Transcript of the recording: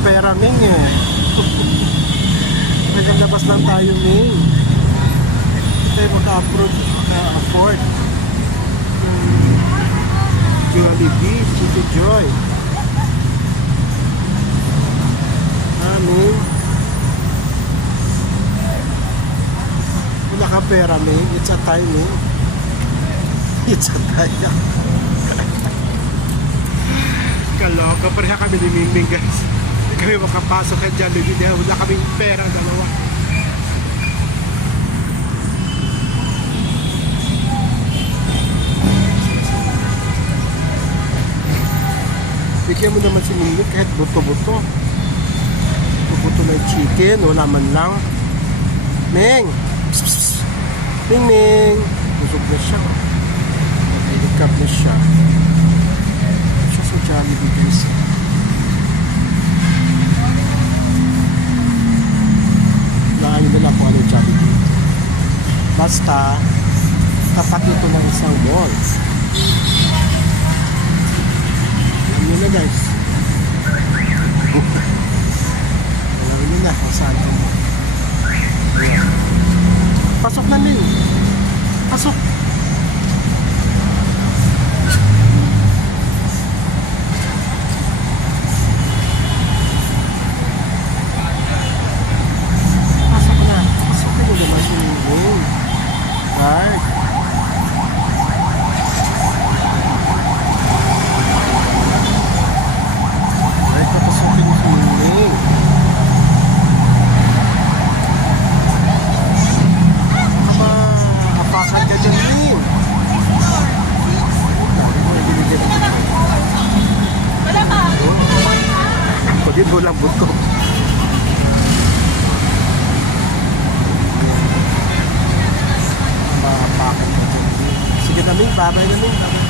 kang pera, Ming eh. Naglabas lang tayo, Ming. Hindi tayo maka-approach, maka-afford. Hmm. Jollibee, City Joy. Ming. Wala kang pera, Ming. It's a time, Ming. It's a time. Kaloka, pareha kami ni Mingming guys. Hindi kami makapasok kay Jollibee dahil wala kaming pera dalawa. Bigyan mo naman si Mingming kahit buto-buto. Buto na chicken, wala man lang. Ming! Ming Ming! Busog na siya. Nakalikap na siya. Laan nyo nila kung ano Jollibee. Basta, tapat ito ng isang wall. Alam nyo na guys. Alam nyo na kung saan ito. Pasok na. Pasok. Pasok na. Pasok na yung naman si Ming. Card. Ay, papasukin mo si Ming. Baka maapakan ka dyan, Ming. Wala ba? Pagin mo lang Ming. Sige na, Ming. Babay na, Ming.